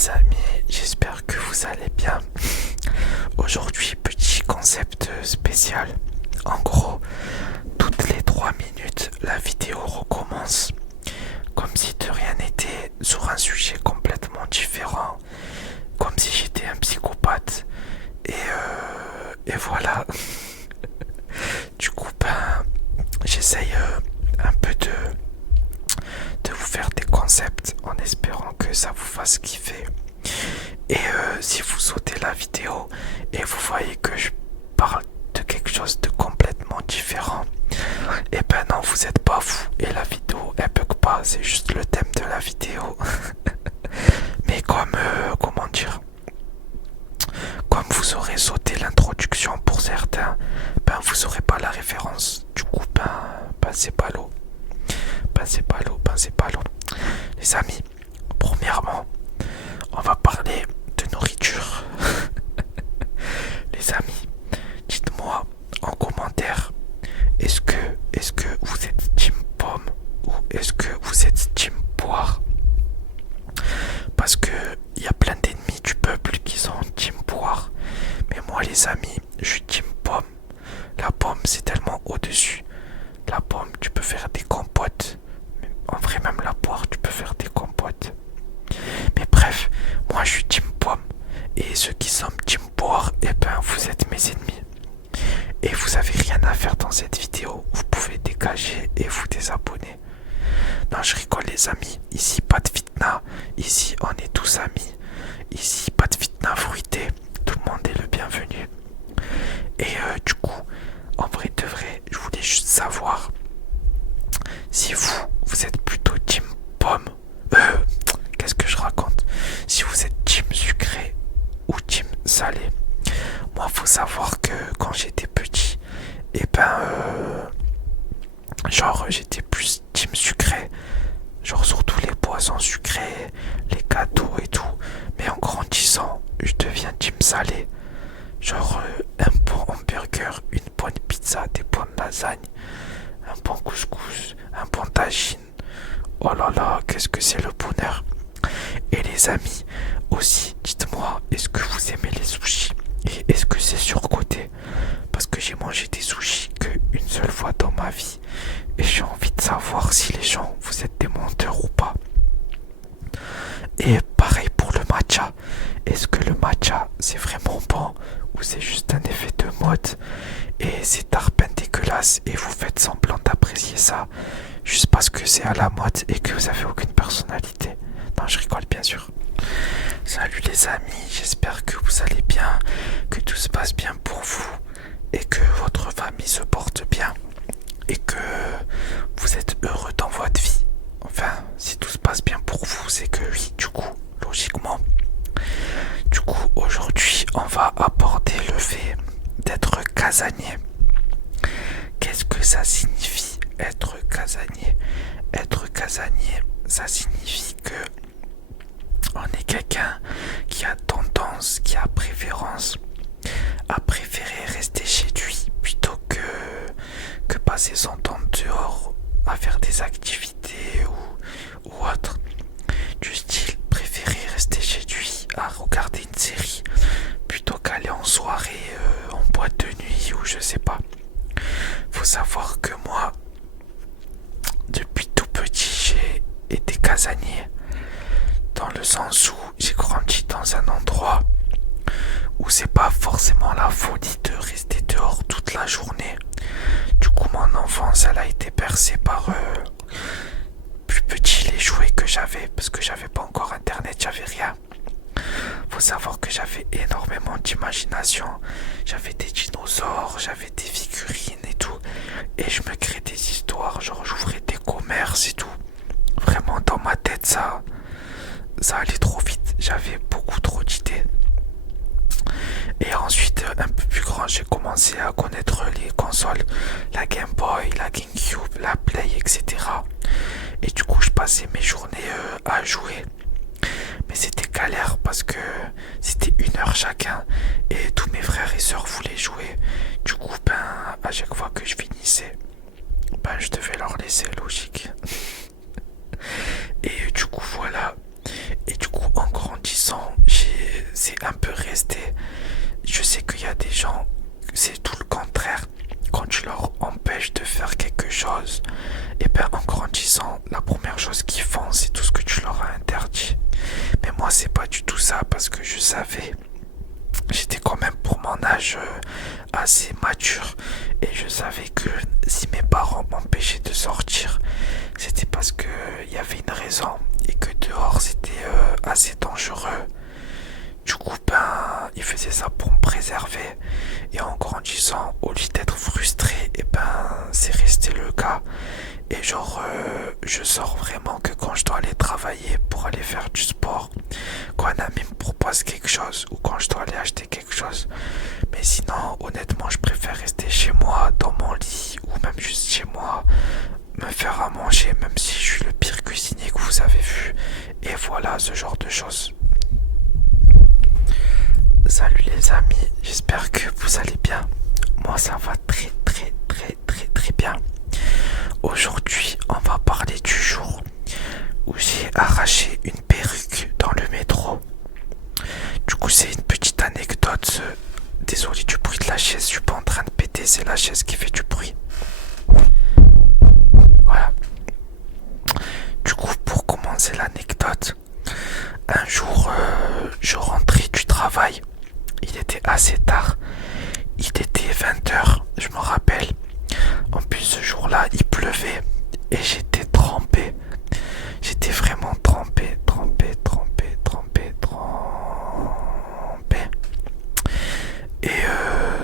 les amis, j'espère que vous allez bien. Aujourd'hui, petit concept spécial. En gros, toutes les 3 minutes, la vidéo recommence. Comme si de rien n'était, sur un sujet complètement différent. Comme si j'étais un psychopathe. Et voilà. Du coup, j'essaye un peu de vous faire des concepts en espérant que ça vous fasse kiffer. Et si vous sautez la vidéo et vous voyez que je parle de quelque chose de complètement différent, et ben non, vous êtes pas fou et la vidéo elle bug pas, c'est juste le thème de la vidéo. Mais comment dire, comme vous aurez sauté l'introduction pour certains, vous aurez pas la référence. Du coup, c'est pas l'eau. C'est pas l'eau, c'est pas l'eau. Les amis, premièrement, on va parler de nourriture. Les amis, dites-moi en commentaire, est-ce que vous êtes team pomme ou est-ce que vous êtes team poire? Parce que il y a plein d'ennemis du peuple qui sont team poire. Mais moi les amis, je suis team pomme. La pomme c'est tellement au-dessus. La pomme, tu peux faire des compotes. En vrai, même la poire, tu peux faire des compotes. Mais bref, moi je suis team pomme. Et ceux qui sont team poire, vous êtes mes ennemis. Et vous avez rien à faire dans cette vidéo. Vous pouvez dégager et vous désabonner. Non, je rigole les amis. Ici, pas de fitna. Ici, on est tous amis. Ici, pas de fitna fruité. Tout le monde est le bienvenu. Et du coup, en vrai de vrai, je voulais juste savoir si vous êtes plutôt team pomme. Qu'est-ce que je raconte? Si vous êtes team sucré ou team salé. Moi, faut savoir que quand j'étais petit, genre j'étais plus team sucré. Genre surtout les boissons sucrées, les gâteaux et tout. Mais en grandissant, je deviens team salé. Genre un bon hamburger, une bonne pizza, des bonnes lasagnes, un bon couscous, un bon tagine. Oh là là, qu'est-ce que c'est le bonheur. Et les amis, aussi, dites-moi, est-ce que vous aimez les sushis? Et est-ce que c'est surcoté? Parce que j'ai mangé des sushis qu'une seule fois dans ma vie. Et j'ai envie de savoir si les gens, vous êtes des menteurs ou pas. Et pareil pour le matcha. Est-ce que le matcha, c'est vraiment bon? Ou c'est juste un effet de mode? Et c'est tarpin dégueulasse et vous faites semblant d'apprécier ça juste parce que c'est à la mode et que vous avez aucune personnalité. Non, je rigole bien sûr. Salut les amis, j'espère que vous allez bien, que tout se passe bien pour vous et que votre famille se porte bien et que vous êtes heureux dans votre vie. Enfin, si tout se passe bien pour vous, c'est que oui, du coup, logiquement. Du coup, aujourd'hui, on va aborder le fait d'être casanier. Qu'est-ce que ça signifie être casanier? Être casanier, ça signifie que on est quelqu'un qui a tendance, qui a préférence à préférer rester chez lui plutôt que passer son temps dehors à faire des activités ou autre. Du style préférer rester chez lui à regarder une série plutôt qu'aller en soirée, en boîte de nuit ou je sais pas. Faut savoir que moi, depuis tout petit, j'ai été casanier. Dans le sens où j'ai grandi dans un endroit où c'est pas forcément la folie de rester dehors toute la journée. Du coup, mon enfance, elle a été bercée par plus petit les jouets que j'avais, parce que j'avais pas encore internet, j'avais rien. Faut savoir que j'avais énormément d'imagination. J'avais des dinosaures, j'avais des figurines et tout. Et je me créais des histoires, genre j'ouvrais des commerces et tout. Vraiment dans ma tête, ça allait trop vite. J'avais beaucoup trop d'idées. Et ensuite, un peu plus grand, j'ai commencé à connaître les consoles, la Game Boy, la GameCube, la Play, etc. Et du coup, je passais mes journées à jouer. Mais c'était galère parce que c'était 1 heure chacun et tous mes frères et sœurs voulaient jouer. Du coup, à chaque fois que je finissais, je devais leur laisser, logique. Et du coup, voilà. Et du coup, en grandissant, t'empêche de faire quelque chose, et ben en grandissant, la première chose qu'ils font, c'est tout ce que tu leur as interdit. Mais moi, c'est pas du tout ça, parce que je savais, j'étais quand même pour mon âge assez mature, et je savais que si mes parents m'empêchaient de sortir, c'était parce que il y avait une raison, et que dehors c'était assez dangereux. Du coup, ben, ils faisaient ça pour me préserver. Et en grandissant, au lieu d'être frustré, et ben, c'est resté le cas. Et genre, je sors vraiment que quand je dois aller travailler pour aller faire du sport, quand un ami me propose quelque chose ou quand je dois aller acheter quelque chose. Mais sinon, honnêtement, je préfère rester chez moi, dans mon lit ou même juste chez moi, me faire à manger, même si je suis le pire cuisinier que vous avez vu. Et voilà, ce genre de choses. Salut les amis, j'espère que vous allez bien. Moi ça va très bien. Aujourd'hui on va parler du jour où j'ai arraché une perruque dans le métro. Du coup c'est une petite anecdote. Désolé du bruit de la chaise, je suis pas en train de péter, c'est la chaise qui fait du bruit. Voilà. Du coup pour commencer l'anecdote, un jour je rentrais du travail. Il était assez tard. Il était 20h, je me rappelle. En plus, ce jour-là, il pleuvait. Et j'étais trempé. J'étais vraiment trempé. Et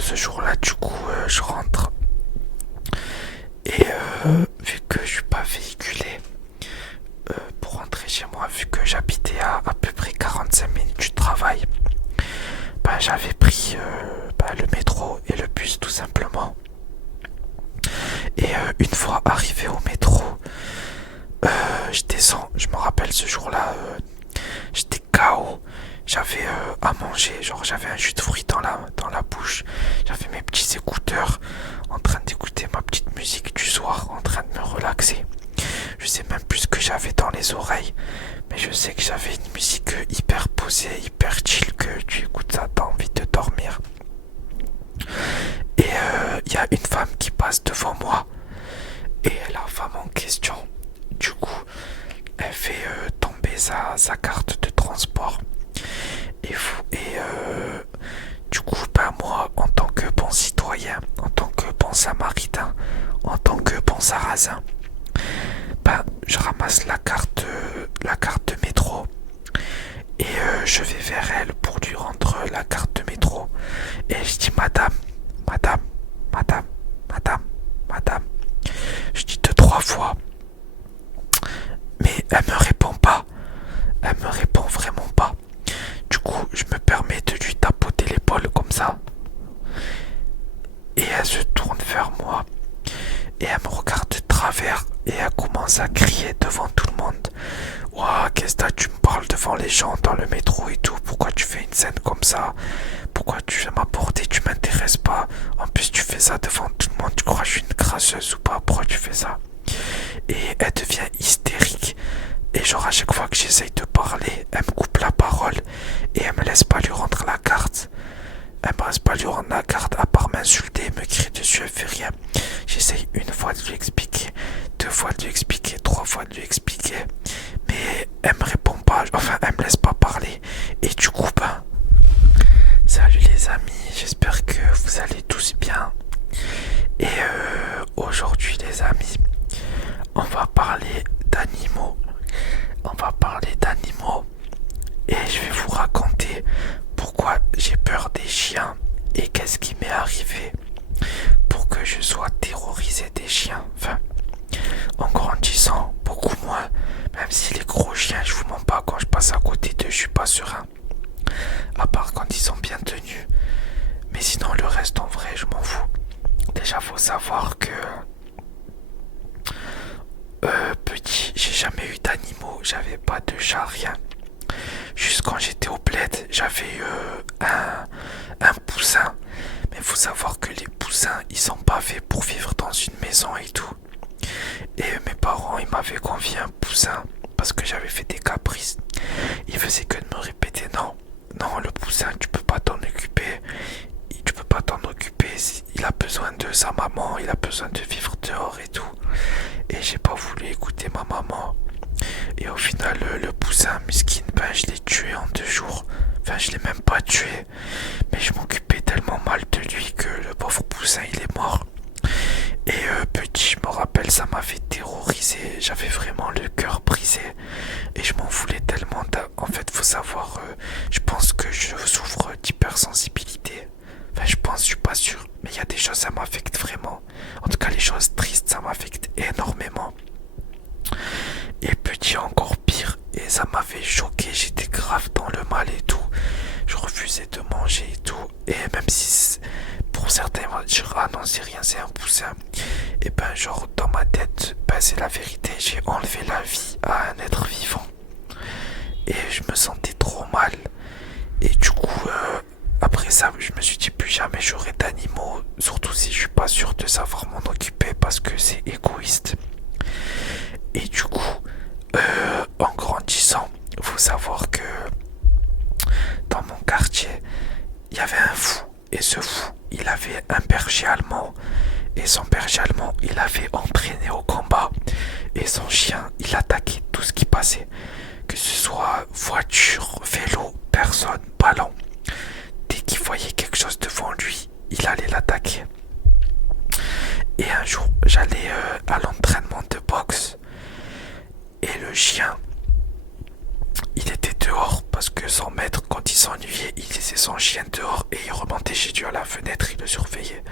ce jour-là, du coup, je rentre. Et vu que je suis pas véhiculé pour rentrer chez moi, vu que j'habitais à peu près 45 minutes du travail, ben, j'avais pris le métro et le bus tout simplement. Et une fois arrivé au métro, je descends. Je me rappelle ce jour-là, j'étais KO. J'avais à manger, genre j'avais un jus de fruits dans la bouche. J'avais mes petits écouteurs en train d'écouter ma petite musique du soir, en train de me relaxer. Je sais même plus ce que j'avais dans les oreilles, mais je sais que j'avais une musique hyper posée, hyper chill, que tu écoutes ça, t'as envie de dormir. Et il y a une femme qui passe devant moi, et la femme en question, du coup, elle fait tomber sa carte de transport. Et du coup, ben moi, en tant que bon citoyen, en tant que bon samaritain, en tant que bon sarrasin, ben je ramasse la carte de métro et je vais vers elle pour lui rendre la carte de métro. Et je dis madame. Je dis 2-3 fois. Mais elle me répond pas. Elle me répond vraiment pas. Du coup, je me permets de lui tapoter l'épaule comme ça. Et elle se tourne vers moi. Et elle me regarde de travers. Et elle commence à crier devant tout le monde. Ouah, qu'est-ce que tu me parles devant les gens dans le métro et tout? Pourquoi tu fais une scène comme ça? Pourquoi tu viens m'apporter? Tu m'intéresses pas. En plus, tu fais ça devant tout le monde. Tu crois que je suis une crasseuse ou pas? Pourquoi tu fais ça? Et elle devient hystérique. Et genre à chaque fois que j'essaye de parler, elle me coupe la parole. Et elle me laisse pas lui rendre la carte. Elle me laisse pas lui rendre la carte à part m'insulter, me crier dessus, elle fait rien. J'essaye une fois de lui expliquer, 2 fois de lui expliquer, 3 fois de lui expliquer. Mais elle me répond pas, enfin elle me laisse pas parler. Et du coup ben, salut les amis, j'espère que vous allez tous bien. Et aujourd'hui les amis, on va parler d'animaux. Et je vais vous raconter pourquoi j'ai peur des chiens et qu'est-ce qui m'est arrivé pour que je sois terrorisé des chiens. Enfin, en grandissant, beaucoup moins. Même si les gros chiens, je vous mens pas, quand je passe à côté d'eux, je suis pas serein. À part quand ils sont bien tenus. Mais sinon, le reste, en vrai, je m'en fous. Déjà, faut savoir que petit, j'ai jamais eu d'animaux. J'avais pas de chat, rien. Juste quand j'étais au bled, j'avais un poussin. Mais faut savoir que les poussins, ils sont pas faits pour vivre dans une maison et tout. Et mes parents, ils m'avaient confié un poussin parce que j'avais fait des caprices. Ils faisaient que de me répéter non, le poussin, tu peux pas t'en occuper. Il a besoin de sa maman, il a besoin de vivre dehors et tout. Et j'ai pas voulu écouter ma maman. Et au final, le poussin miskin, ben je l'ai tué en 2 jours. Enfin, je l'ai même pas tué. Mais je m'occupais tellement mal de lui que le pauvre poussin, il est mort. Et petit, je me rappelle, ça m'avait terrorisé. J'avais vraiment le cœur brisé. Et je m'en voulais tellement. En fait, faut savoir, je pense que je souffre d'hypersensibilité. Enfin, je suis pas sûr. Mais il y a des choses, ça m'affecte vraiment. En tout cas, les choses tristes, ça m'affecte énormément. Et petit, encore pire. Et ça m'avait choqué. J'étais grave dans le mal et tout. Je refusais de manger et tout. Et même si pour certains ils vont dire ah non c'est rien, c'est un poussin. Et ben genre dans ma tête, ben c'est la vérité. J'ai enlevé la vie à un être vivant. Et je me sentais trop mal. Et du coup après ça je me suis dit plus jamais j'aurai d'animaux. Surtout si je suis pas sûr de savoir m'en occuper parce que c'est égoïste. Et du coup en grandissant, faut savoir que dans mon quartier, il y avait un fou. Et ce fou, il avait un berger allemand. Et son berger allemand, il avait entraîné au combat. Et son chien, il attaquait tout ce qui passait. Que ce soit voiture, vélo, personne, ballon. Dès qu'il voyait quelque chose devant lui, il allait l'attaquer. Et un jour, j'allais à l'entraînement de boxe. Et le chien, il était dehors parce que son maître, quand il s'ennuyait, il laissait son chien dehors et il remontait chez lui à la fenêtre, il le surveillait.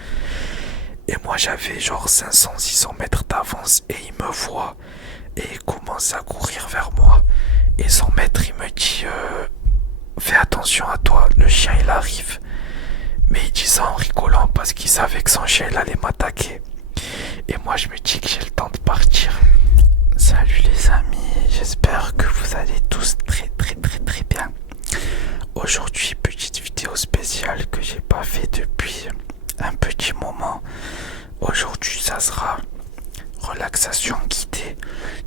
Et moi j'avais genre 500-600 mètres d'avance et il me voit et il commence à courir vers moi. Et son maître il me dit fais attention à toi, le chien il arrive. Mais il dit ça en rigolant parce qu'il savait que son chien il allait m'attaquer. Et moi je me dis que j'ai le temps de partir. Salut les amis, j'espère que vous allez tous très bien. Aujourd'hui, petite vidéo spéciale que j'ai pas fait depuis un petit moment. Aujourd'hui, ça sera relaxation guidée.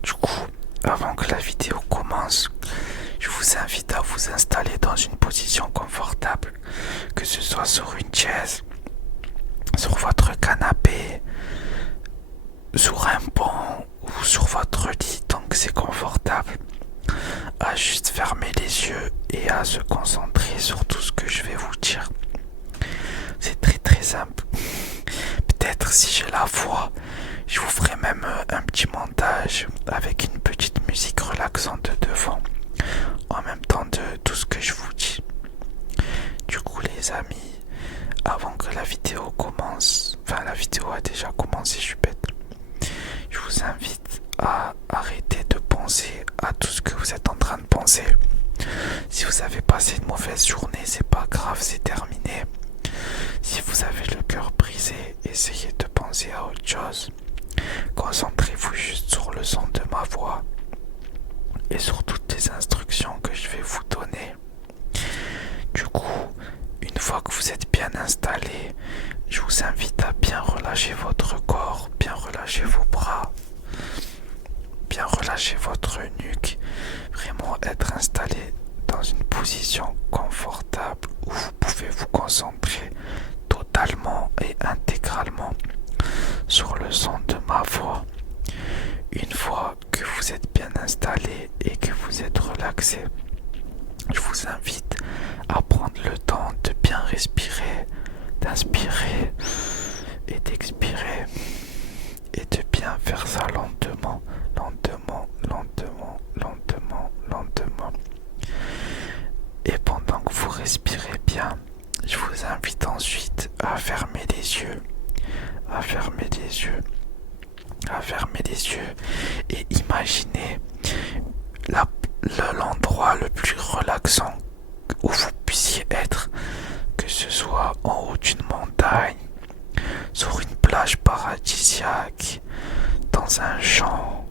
Du coup, avant que la vidéo commence, je vous invite à vous installer dans une position confortable, que ce soit sur une chaise, sur votre canapé, sur un banc ou sur votre lit tant que c'est confortable, à juste fermer les yeux et à se concentrer sur tout ce que je vais vous dire. C'est très simple. Peut-être si j'ai la voix, je vous ferai même un petit montage avec une petite musique relaxante devant, en même temps de tout ce que je vous dis. Du coup les amis, avant que la vidéo commence, enfin la vidéo a déjà commencé, je suis bête. Je vous invite à arrêter de penser à tout ce que vous êtes en train de penser. Si vous avez passé une mauvaise journée, c'est pas grave, c'est terminé. Si vous avez le cœur brisé, essayez de penser à autre chose. Concentrez-vous juste sur le son de ma voix et sur toutes les instructions que je vais vous donner. Du coup, une fois que vous êtes bien installé, je vous invite à bien relâcher votre corps, bien relâcher vos bras, bien relâcher votre nuque, vraiment être installé dans une position confortable où vous pouvez vous concentrer totalement et intégralement sur le son de ma voix. Une fois que vous êtes bien installé et que vous êtes relaxé, je vous invite à prendre le temps de bien respirer, d'inspirer et d'expirer et de bien faire ça lentement. Et pendant que vous respirez bien, je vous invite ensuite à fermer les yeux, et imaginez l'endroit le plus relaxant où vous puissiez être, que ce soit en haut d'une montagne, sur une plage paradisiaque, dans un champ,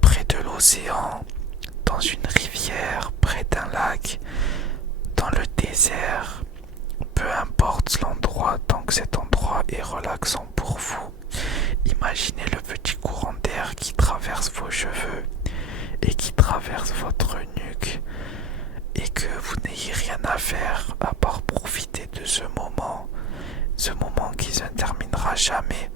près de l'océan, dans une rivière, près d'un lac, dans le désert. Peu importe l'endroit, tant que cet endroit est relaxant pour vous. Imaginez le petit courant d'air qui traverse vos cheveux et qui traverse votre nuque, et que vous n'ayez rien à faire à part profiter de ce moment qui se jamais.